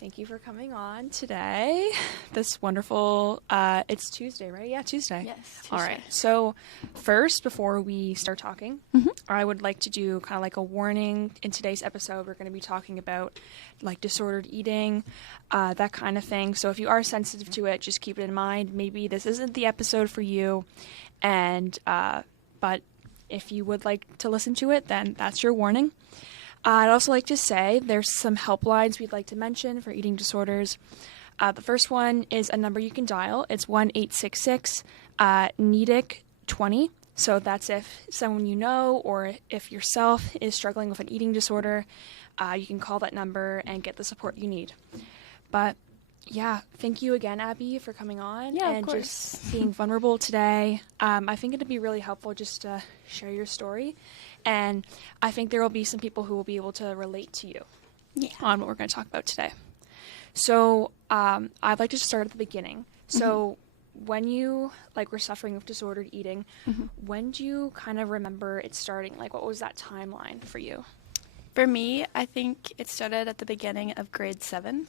Thank you for coming on today. This wonderful, it's Tuesday, right? Yeah, Tuesday. Yes, Tuesday. All right. So first, before we start talking, I would like to do kind of like a warning. In today's episode, we're going to be talking about like disordered eating, that kind of thing. So if you are sensitive to it, just keep it in mind. Maybe this isn't the episode for you. And, but if you would like to listen to it, then that's your warning. I'd also like to say there's some helplines we'd like to mention for eating disorders. The first one is a number you can dial. It's 1-866-NEDIC-20. So that's if someone you know or if yourself is struggling with an eating disorder, you can call that number and get the support you need. But yeah, thank you again, Abby, for coming on and just being vulnerable today. I think it'd be really helpful just to share your story. And I think there will be some people who will be able to relate to you on what we're going to talk about today. So I'd like to start at the beginning. So when you were suffering with disordered eating, when do you kind of remember it starting? Like, what was that timeline for you? For me, I think it started at the beginning of grade 7.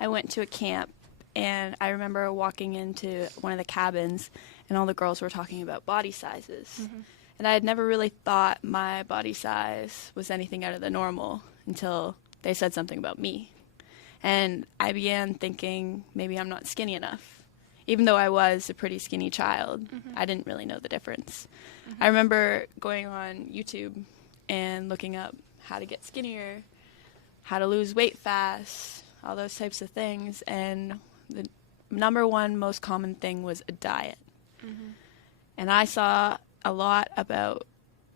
I went to a camp, and I remember walking into one of the cabins, and all the girls were talking about body sizes. And I had never really thought my body size was anything out of the normal until they said something about me. And I began thinking maybe I'm not skinny enough. Even though I was a pretty skinny child, I didn't really know the difference. I remember going on YouTube and looking up how to get skinnier, how to lose weight fast, all those types of things. And the number one most common thing was a diet. And I saw a lot about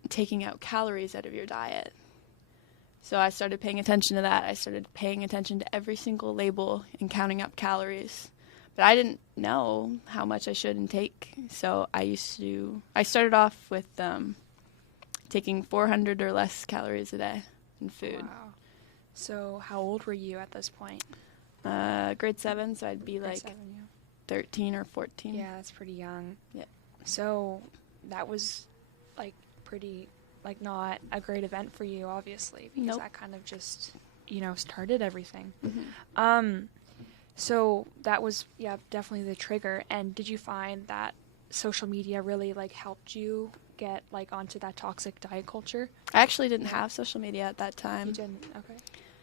taking out calories out of your diet. So I started paying attention to that. I started paying attention to every single label and counting up calories. But I didn't know how much I should intake. So I started off with taking 400 or less calories a day in food. Wow. So how old were you at this point? Grade 7, so I'd be 13 or 14. Yeah, that's pretty young. Yeah. So that was pretty not a great event for you, obviously, because that kind of just started everything. So that was definitely the trigger. And did you find that social media really helped you get onto that toxic diet culture? I actually didn't have social media at that time. You didn't? Okay.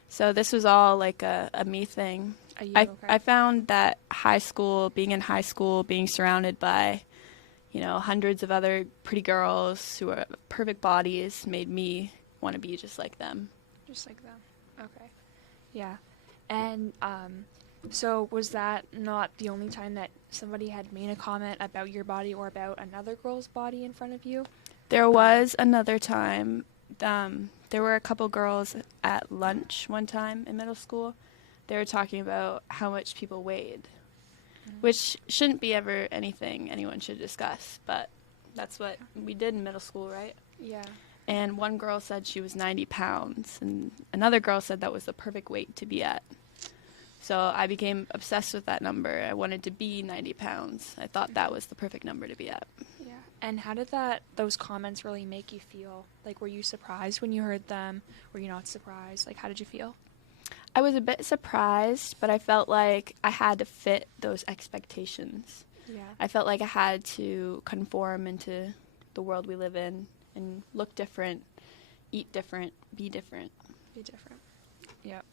So this was all a me thing. I found that being in high school, being surrounded by hundreds of other pretty girls who are perfect bodies made me want to be just like them. Just like them. Okay. Yeah. And so was that not the only time that somebody had made a comment about your body or about another girl's body in front of you? There was another time. There were a couple girls at lunch one time in middle school. They were talking about how much people weighed. Which shouldn't be ever anything anyone should discuss, but that's what we did in middle school, right? Yeah. And one girl said she was 90 pounds, and another girl said that was the perfect weight to be at. So I became obsessed with that number. I wanted to be 90 pounds. I thought that was the perfect number to be at. Yeah. And how did those comments really make you feel? Were you surprised when you heard them? Were you not surprised? How did you feel? I was a bit surprised, but I felt like I had to fit those expectations. Yeah. I felt like I had to conform into the world we live in and look different, eat different, be different. Be different. Yep.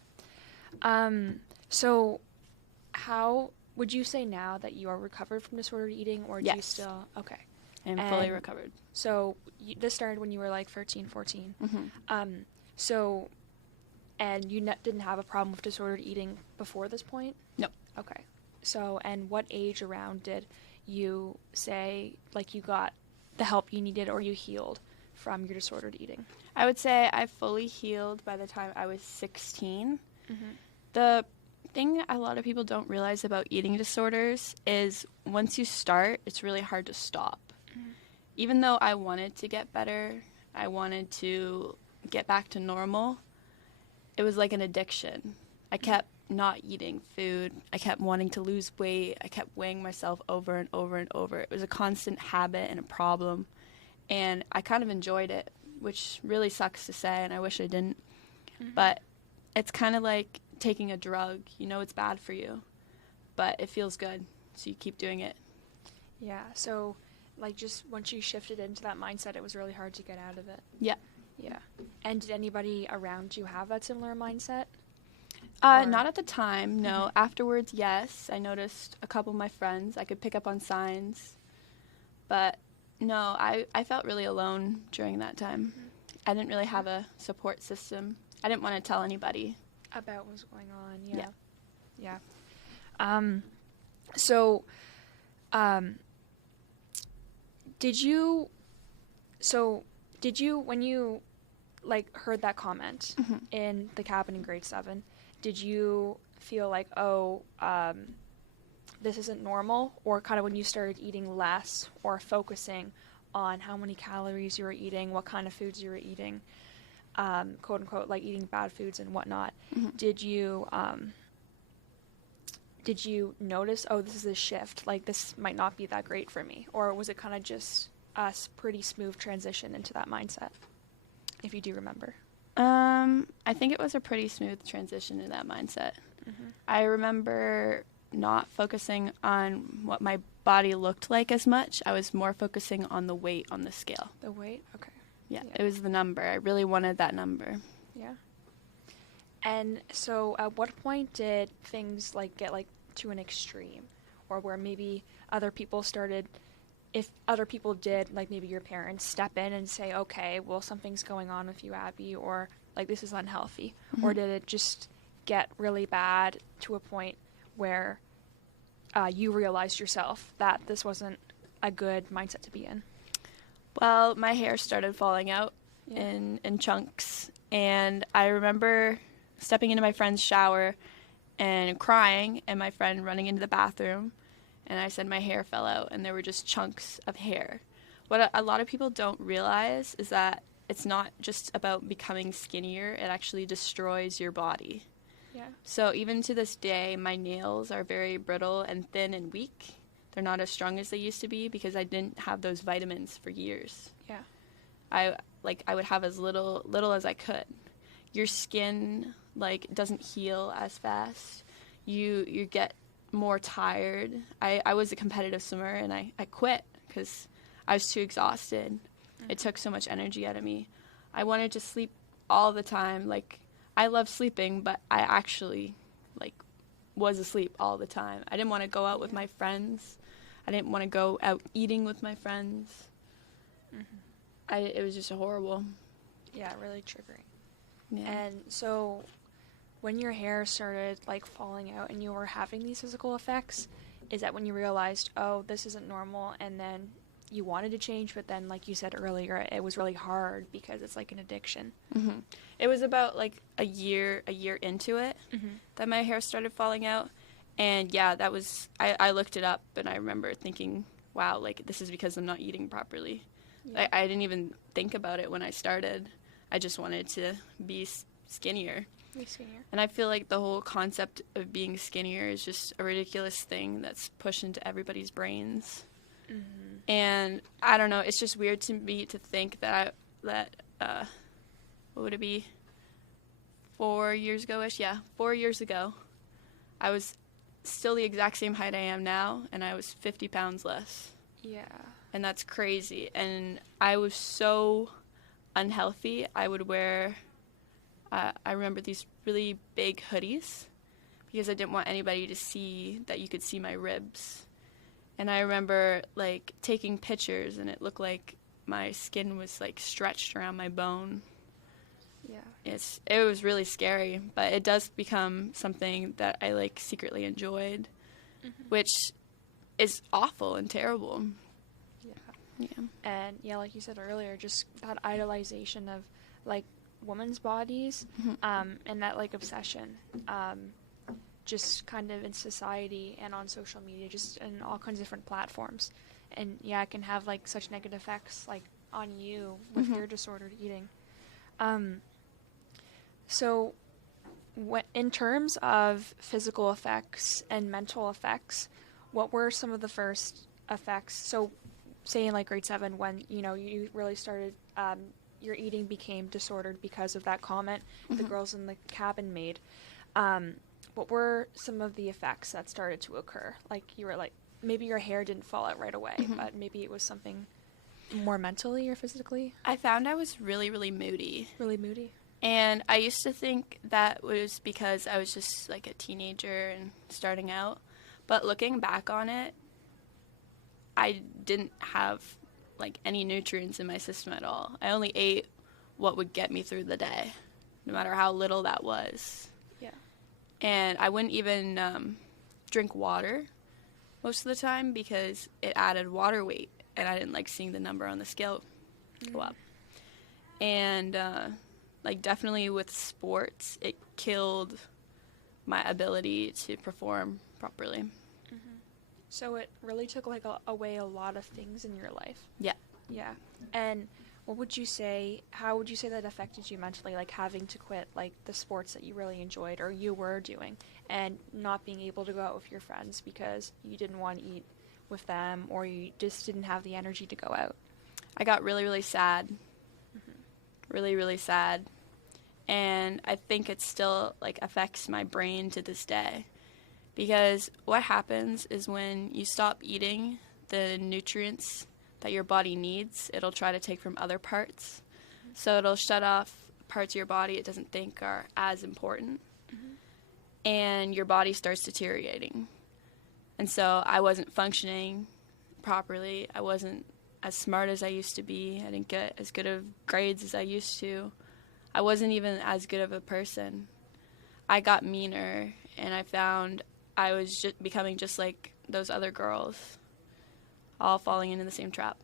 So how would you say now that you are recovered from disordered eating, or do you still? Okay. I'm fully recovered. So this started when you were 13, 14. So... And you didn't have a problem with disordered eating before this point? No. Okay. So, and what age around did you say, you got the help you needed or you healed from your disordered eating? I would say I fully healed by the time I was 16. The thing a lot of people don't realize about eating disorders is once you start, it's really hard to stop. Even though I wanted to get better, I wanted to get back to normal, it was like an addiction. I kept not eating food. I kept wanting to lose weight. I kept weighing myself over and over and over. It was a constant habit and a problem. And I kind of enjoyed it, which really sucks to say, and I wish I didn't. But it's kind of like taking a drug. You know it's bad for you, but it feels good, so you keep doing it. Yeah, so like just once you shifted into that mindset, it was really hard to get out of it. Yeah. Yeah. And did anybody around you have that similar mindset? Or- Not at the time, no. Afterwards, yes. I noticed a couple of my friends. I could pick up on signs. But no, I felt really alone during that time. I didn't really have a support system. I didn't want to tell anybody. About what's going on, Yeah. Yeah. So, did you, when you, like, heard that comment in the cabin in grade 7, did you feel like, oh, this isn't normal? Or kind of when you started eating less or focusing on how many calories you were eating, what kind of foods you were eating, quote unquote, like eating bad foods and whatnot, did you notice, oh, this is a shift, like this might not be that great for me? Or was it kind of just a pretty smooth transition into that mindset, if you do remember? I think it was a pretty smooth transition in that mindset. I remember not focusing on what my body looked like as much. I was more focusing on the weight on the scale. The weight? Okay. Yeah, it was the number. I really wanted that number. Yeah. And so at what point did things like get like to an extreme, or where maybe other people started, if other people did, like maybe your parents step in and say, okay, well, something's going on with you, Abby, or like this is unhealthy, or did it just get really bad to a point where you realized yourself that this wasn't a good mindset to be in? Well, my hair started falling out in chunks, and I remember stepping into my friend's shower and crying, and my friend running into the bathroom, and I said my hair fell out, and there were just chunks of hair. What a lot of people don't realize is that it's not just about becoming skinnier, it actually destroys your body. Yeah. So even to this day, my nails are very brittle and thin and weak. They're not as strong as they used to be because I didn't have those vitamins for years. Yeah. I would have as little as I could. Your skin doesn't heal as fast. You get more tired. I was a competitive swimmer, and I quit because I was too exhausted. It took so much energy out of me. I wanted to sleep all the time. I love sleeping, but I actually was asleep all the time. I didn't want to go out with my friends. I didn't want to go out eating with my friends. It was just horrible. Yeah, really triggering. Yeah. And so when your hair started falling out and you were having these physical effects, is that when you realized, oh, this isn't normal, and then you wanted to change, but then like you said earlier, it was really hard because it's like an addiction? It was about a year into it that my hair started falling out. And yeah, that was, I looked it up, and I remember thinking, wow, this is because I'm not eating properly. Yeah. I didn't even think about it when I started. I just wanted to be skinnier. Be skinnier. And I feel like the whole concept of being skinnier is just a ridiculous thing that's pushed into everybody's brains. And I don't know, it's just weird to me to think that what would it be, 4 years ago-ish? Yeah, 4 years ago, I was still the exact same height I am now, and I was 50 pounds less. Yeah. And that's crazy. And I was so unhealthy. I would wear, I remember these really big hoodies because I didn't want anybody to see that you could see my ribs. And I remember taking pictures, and it looked like my skin was stretched around my bone. Yeah. It was really scary, but it does become something that I secretly enjoyed, which is awful and terrible. Yeah. And yeah, like you said earlier, just that idolization of women's bodies, and that obsession, just kind of in society and on social media, just in all kinds of different platforms. And yeah, it can have such negative effects on you with your disordered eating. So in terms of physical effects and mental effects, what were some of the first effects? So say in grade 7, when you really started, your eating became disordered because of that comment the girls in the cabin made. What were some of the effects that started to occur? Like you were like, maybe your hair didn't fall out right away, but maybe it was something more mentally or physically? I found I was really, really moody. Really moody? And I used to think that was because I was just like a teenager and starting out. But looking back on it, I didn't have like any nutrients in my system at all. I only ate what would get me through the day, no matter how little that was. Yeah. And I wouldn't even drink water most of the time because it added water weight, and I didn't like seeing the number on the scale go up. And like definitely with sports, it killed my ability to perform properly. So it really took like away a lot of things in your life. Yeah. Yeah. And what would you say, how would you say that affected you mentally, like having to quit like the sports that you really enjoyed or you were doing and not being able to go out with your friends because you didn't want to eat with them or you just didn't have the energy to go out? I got really, really sad. Really, really sad. And I think it still like affects my brain to this day. Because what happens is when you stop eating the nutrients that your body needs, it'll try to take from other parts. So it'll shut off parts of your body it doesn't think are as important. And your body starts deteriorating. And so I wasn't functioning properly. I wasn't as smart as I used to be. I didn't get as good of grades as I used to. I wasn't even as good of a person. I got meaner, and I found I was just becoming just like those other girls, all falling into the same trap.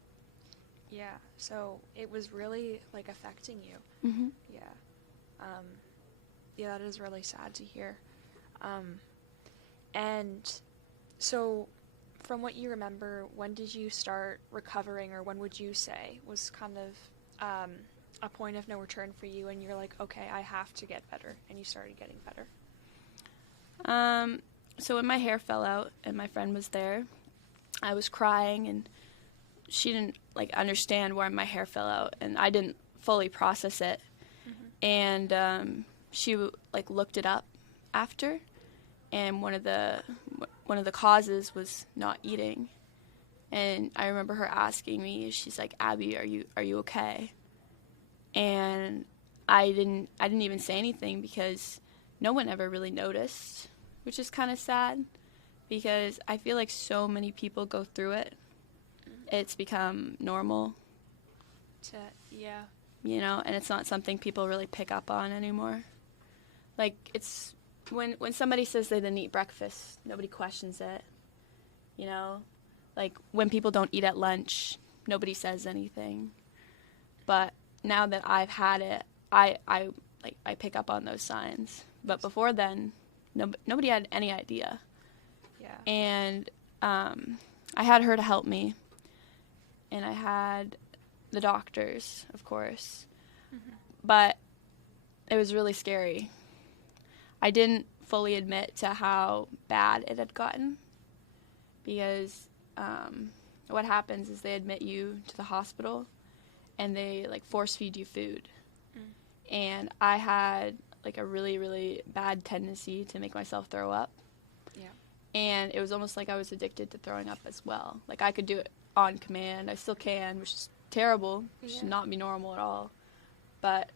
Yeah. So it was really like affecting you. Yeah. Yeah, that is really sad to hear. And so from what you remember, when did you start recovering, or when would you say was kind of a point of no return for you and you're like, okay, I have to get better, and you started getting better? So when my hair fell out and my friend was there, I was crying, and she didn't like understand why my hair fell out, and I didn't fully process it. And she like looked it up after, and one of the causes was not eating. And I remember her asking me, she's like, "Abby, are you okay?" And I didn't even say anything because no one ever really noticed, which is kind of sad because I feel like so many people go through it. It's become normal, Yeah. you know, and it's not something people really pick up on anymore. Like, it's when somebody says they didn't eat breakfast, nobody questions it, you know? Like, when people don't eat at lunch, nobody says anything. But now that I've had it, I pick up on those signs. But before then, nobody had any idea. Yeah. And I had her to help me, and I had the doctors, of course. But it was really scary. I didn't fully admit to how bad it had gotten because what happens is they admit you to the hospital and they like force feed you food. And I had like a really, really bad tendency to make myself throw up. Yeah. And it was almost like I was addicted to throwing up as well. Like I could do it on command. I still can, which is terrible. It should not be normal at all. But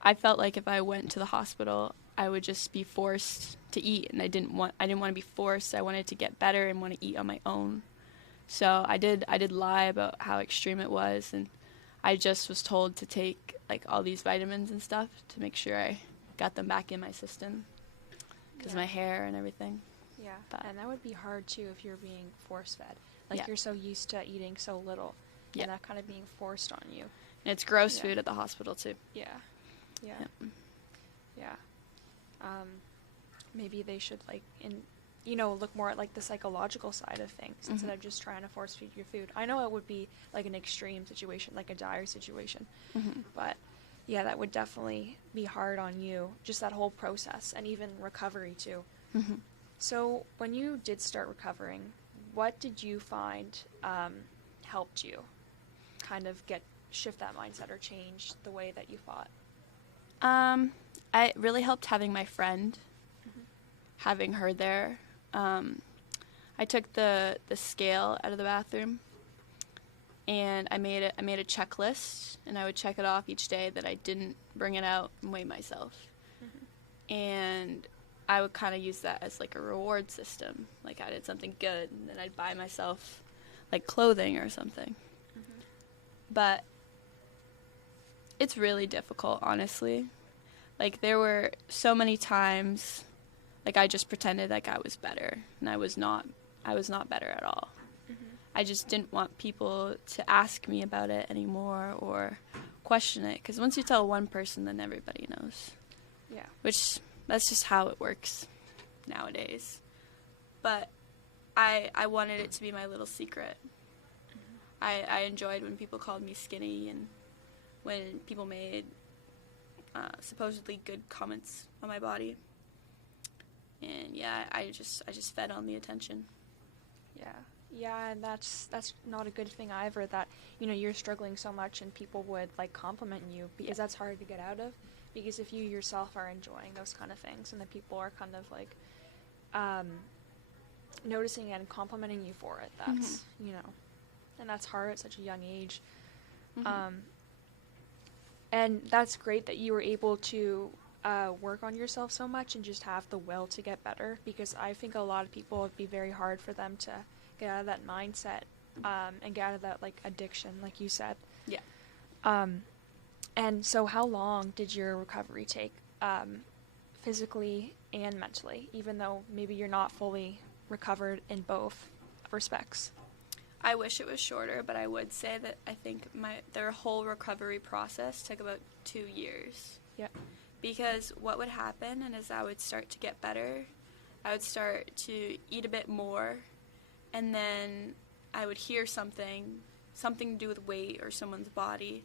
I felt like if I went to the hospital, I would just be forced to eat, and I didn't want to be forced. I wanted to get better and want to eat on my own. So I did lie about how extreme it was, and I just was told to take like all these vitamins and stuff to make sure I got them back in my system because my hair and everything. Yeah. But And that would be hard too if you're being force fed. Like Yeah. you're so used to eating so little, Yeah. and that kind of being forced on you. and it's gross Yeah. food at the hospital too. Yeah. Yeah. Yep. Yeah. Maybe they should look more at like the psychological side of things instead of just trying to force feed your food. I know it would be like an extreme situation, like a dire situation, but yeah, that would definitely be hard on you, just that whole process and even recovery too. So when you did start recovering, what did you find helped you kind of shift that mindset or change the way that you fought? It really helped having my friend, having her there. I took the scale out of the bathroom, and I made a checklist, and I would check it off each day that I didn't bring it out and weigh myself. And I would kind of use that as like a reward system. Like I did something good, and then I'd buy myself like clothing or something. But it's really difficult, honestly. Like there were so many times like I just pretended like I was better, and I was not better at all. I just didn't want people to ask me about it anymore or question it, because once you tell one person, then everybody knows. Yeah. Which, that's just how it works nowadays. But I wanted it to be my little secret. I enjoyed when people called me skinny, and when people made supposedly good comments on my body. And yeah, I just fed on the attention. Yeah, and that's not a good thing either, that, you're struggling so much and people would, like, compliment you, because that's hard to get out of. Because if you yourself are enjoying those kind of things, and then people are kind of, like, noticing and complimenting you for it, that's, and that's hard at such a young age. And that's great that you were able to work on yourself so much and just have the will to get better, because I think a lot of people, it'd be very hard for them to get out of that mindset and get out of that, like, addiction, like you said. Yeah. And so how long did your recovery take, physically and mentally, even though maybe you're not fully recovered in both respects? I wish it was shorter, but I would say that I think their whole recovery process took about 2 years. Yeah. Because what would happen, and as I would start to get better, I would start to eat a bit more, and then I would hear something to do with weight or someone's body,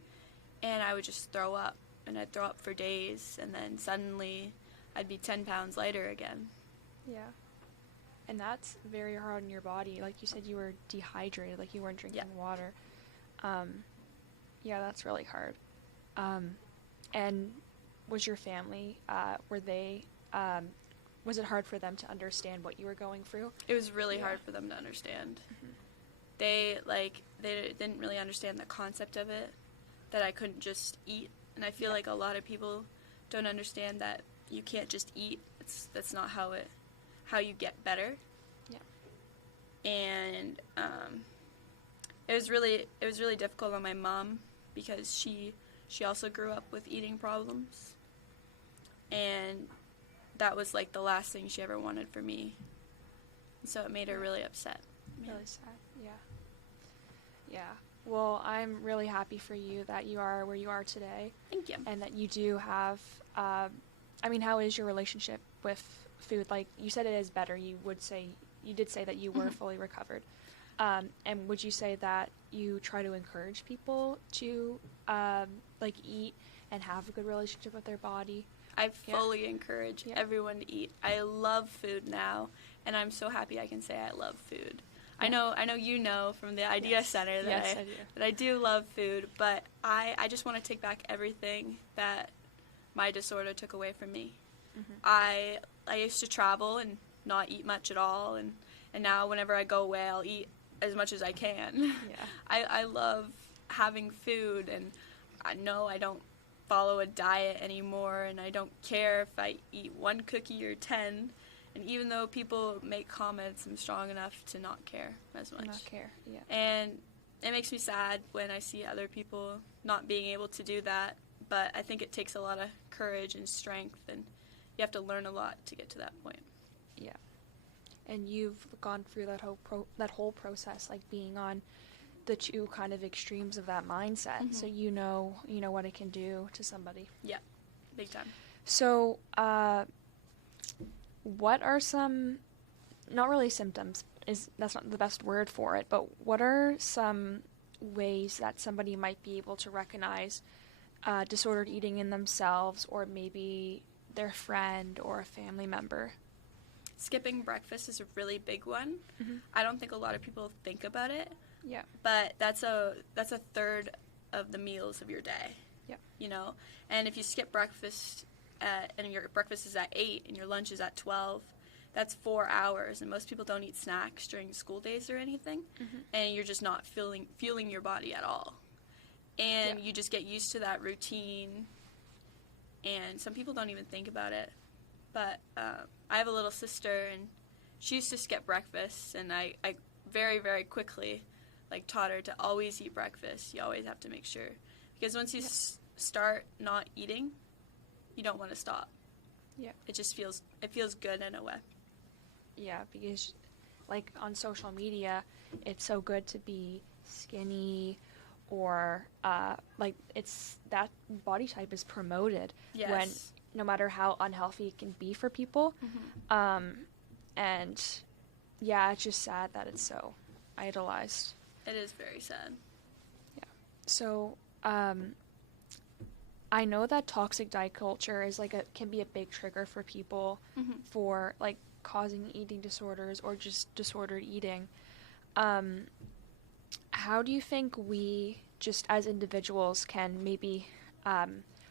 and I would just throw up, and I'd throw up for days, and then suddenly I'd be 10 pounds lighter again. Yeah. And that's very hard on your body. Like you said, you were dehydrated, like you weren't drinking water. Yeah, that's really hard. And was your family, was it hard for them to understand what you were going through? It was really hard for them to understand. They didn't really understand the concept of it, that I couldn't just eat. And I feel like a lot of people don't understand that you can't just eat. That's not how you get better. Yeah. And it was really difficult on my mom, because she also grew up with eating problems, and that was like the last thing she ever wanted for me. So it made her really upset. Really sad. Yeah. Well, I'm really happy for you that you are where you are today. Thank you. And that you do have, how is your relationship with food? Like, you said it is better. You did say that you were fully recovered. And would you say that you try to encourage people to, eat and have a good relationship with their body? I fully encourage everyone to eat. I love food now, and I'm so happy I can say I love food. I know you know from the Idea Center that I do love food, but I just want to take back everything that my disorder took away from me. I used to travel and not eat much at all, and now whenever I go away, I'll eat as much as I can. I love having food, and I know I don't follow a diet anymore, and I don't care if I eat one cookie or 10. And even though people make comments, I'm strong enough to not care as much. Not care, yeah. And it makes me sad when I see other people not being able to do that. But I think it takes a lot of courage and strength, and you have to learn a lot to get to that point. Yeah. And you've gone through that whole process, like being on the two kind of extremes of that mindset. So you know what it can do to somebody. Yeah, big time. So, what are some, not really symptoms, that's not the best word for it, but what are some ways that somebody might be able to recognize disordered eating in themselves, or maybe their friend or a family member? Skipping breakfast is a really big one. I don't think a lot of people think about it. Yeah. But that's a third of the meals of your day. Yep. You know, and if you skip breakfast and your breakfast is at 8 and your lunch is at 12, that's 4 hours, and most people don't eat snacks during school days or anything, and you're just not fueling your body at all. And you just get used to that routine, and some people don't even think about it. But I have a little sister, and she used to skip breakfast, and I very, very quickly taught her to always eat breakfast. You always have to make sure, because once you start not eating, you don't want to stop. Yeah. It just feels good in a way. Yeah, because on social media, it's so good to be skinny, or it's that body type is promoted when no matter how unhealthy it can be for people. And yeah, it's just sad that it's so idolized. It is very sad. Yeah. So I know that toxic diet culture is can be a big trigger for people for causing eating disorders or just disordered eating. How do you think we, just as individuals, can maybe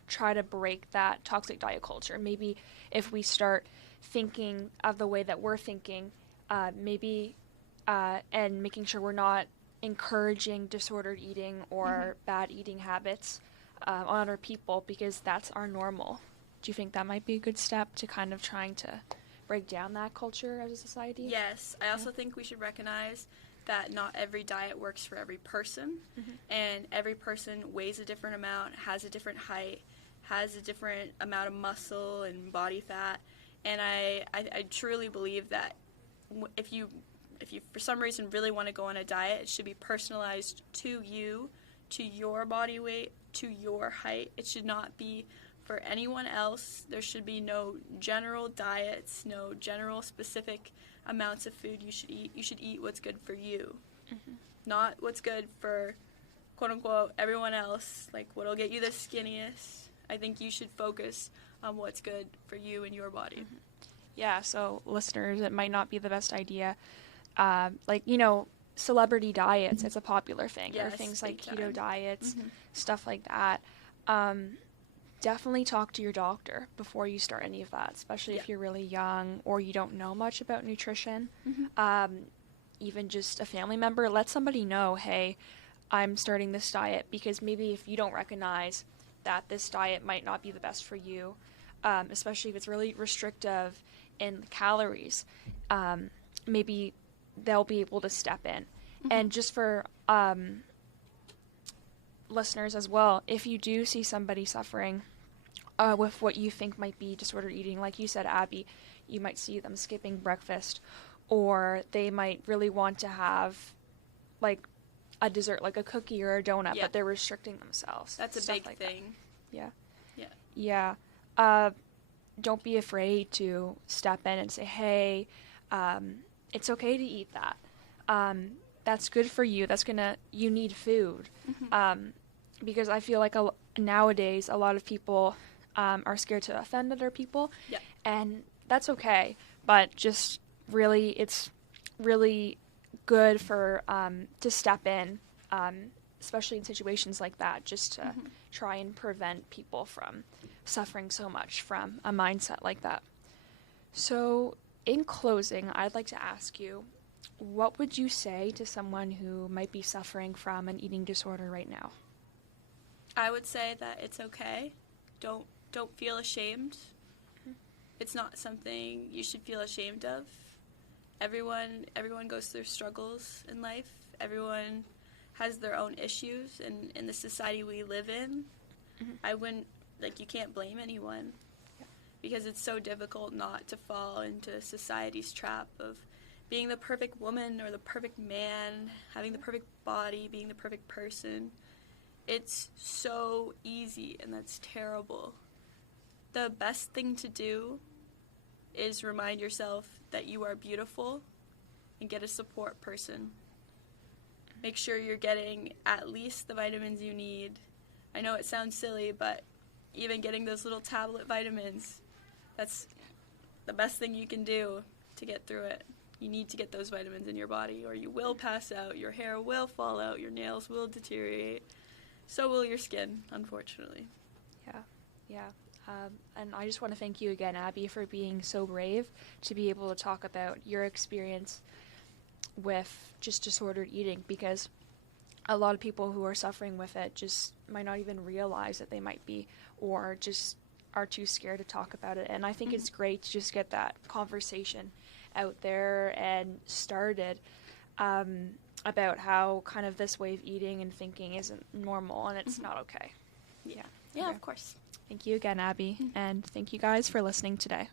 try to break that toxic diet culture? Maybe if we start thinking of the way that we're thinking, and making sure we're not encouraging disordered eating or bad eating habits on other people, because that's our normal. Do you think that might be a good step to kind of trying to break down that culture as a society? Yes. I also think we should recognize that not every diet works for every person, and every person weighs a different amount, has a different height, has a different amount of muscle and body fat, and I truly believe that if you for some reason really want to go on a diet, it should be personalized to you, to your body weight, to your height. It should not be for anyone else. There should be no general diets, no general specific amounts of food you should eat. You should eat what's good for you, not what's good for, quote unquote, everyone else, what'll get you the skinniest. I think you should focus on what's good for you and your body. Yeah, so listeners, it might not be the best idea. Celebrity diets, it's a popular thing. Yes, or things like keto time. diets, stuff like that. Definitely talk to your doctor before you start any of that, especially if you're really young or you don't know much about nutrition. Even just a family member, let somebody know, hey, I'm starting this diet, because maybe if you don't recognize that this diet might not be the best for you, especially if it's really restrictive in calories, maybe they'll be able to step in. And just for listeners as well, if you do see somebody suffering with what you think might be disordered eating, like you said, Abby, you might see them skipping breakfast, or they might really want to have a dessert, like a cookie or a donut, but they're restricting themselves. That's a big thing. Yeah. Don't be afraid to step in and say, hey, it's okay to eat that. That's good for you. You need food. Because I feel like nowadays a lot of people are scared to offend other people. And that's okay. But just really, it's really good for to step in, especially in situations like that, just to try and prevent people from suffering so much from a mindset like that. So in closing, I'd like to ask you, what would you say to someone who might be suffering from an eating disorder right now? I would say that it's okay. Don't feel ashamed. It's not something you should feel ashamed of. Everyone goes through struggles in life. Everyone has their own issues, and in the society we live in, I wouldn't, you can't blame anyone, because it's so difficult not to fall into society's trap of being the perfect woman or the perfect man, having the perfect body, being the perfect person. It's so easy, and that's terrible. The best thing to do is remind yourself that you are beautiful and get a support person. Make sure you're getting at least the vitamins you need. I know it sounds silly, but even getting those little tablet vitamins, that's the best thing you can do to get through it. You need to get those vitamins in your body, or you will pass out, your hair will fall out, your nails will deteriorate. So will your skin, unfortunately. Yeah. And I just want to thank you again, Abby, for being so brave to be able to talk about your experience with just disordered eating, because a lot of people who are suffering with it just might not even realize that they might be, or just are too scared to talk about it. And I think it's great to just get that conversation out there and started about how kind of this way of eating and thinking isn't normal and it's not okay. Yeah, Okay. of course. Thank you again, Abby, and thank you guys for listening today.